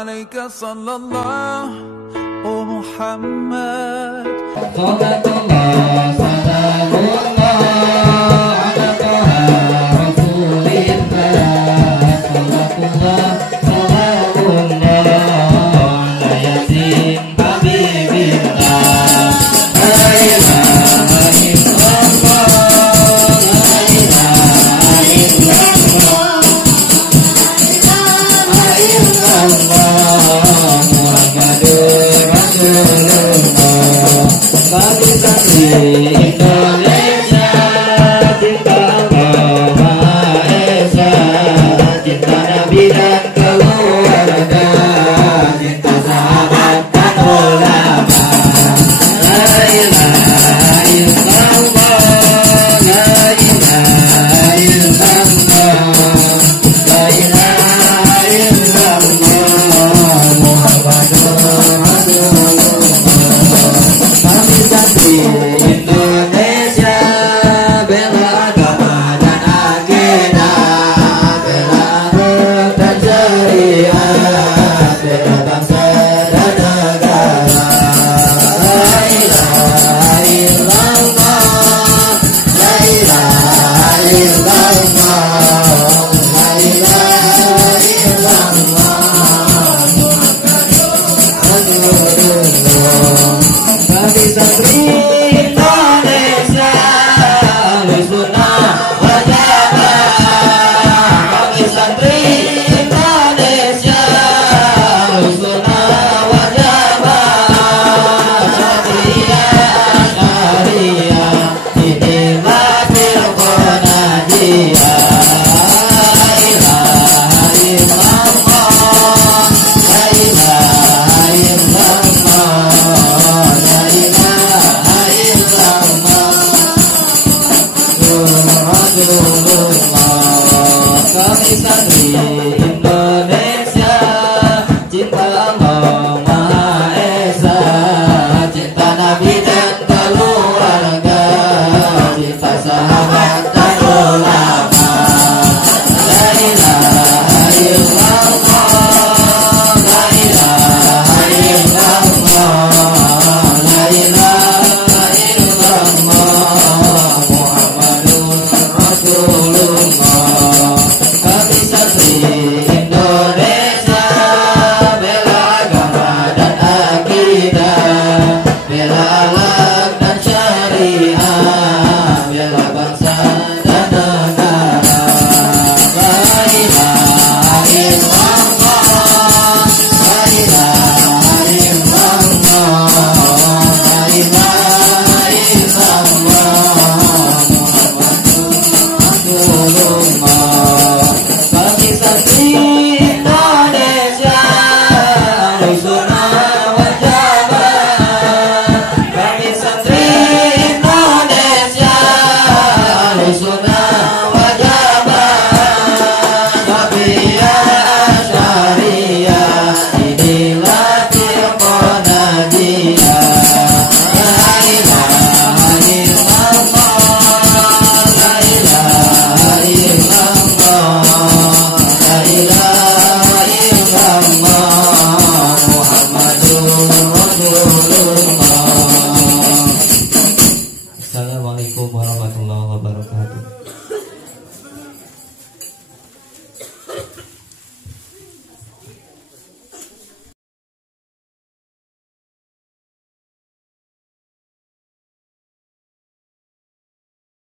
alaika sallallahu Muhammad. Salatullah salamullah ala toha rasulillah. Salatullah salamullah ala yasin habibillah. La ilaha illallah, la ilaha illallah, la ilaha illallah, Muhammadur Rasulullah. Kami santri Indonesia, cinta Allah Maha Esa, cinta Nabi dan keluarga, cinta sahabat dan ulama. La ilaha illallah, la ilaha illallah, la ilaha illallah, Muhammadur Rasulullah. Kami santri Indonesia, bela agama dan akidah, bela akhlak dan syariat, bela bangsa dan negara. La ilaha illallah, la ilaha illallah, la ilaha illallah, Rasulullah. Kami santri Indonesia, ahli sunnah wal jamaah. Kami santri Indonesia, ahli sunnah wal jamaah. Syariah Asy'ariyah, inilah firqah najiyah. La ilaha illallah, la ilaha illallah, la ilaha illallah, Rasulullah. Kami santri Indonesia, cinta Allah Maha Esa, cinta Nabi dan keluarga, cinta sahabat dan ulama. La ilaha illallah, la ilaha illallah, la ilaha illallah, Muhammadur Rasulullah. Kami santri Indonesia, bela agama dan akidah, bela akhlak dan syariah, bela bangsa dan negara. La ilaha illallah, la ilaha illallah, la ilaha illallah, Muhammadur Rasulullah. Kami santri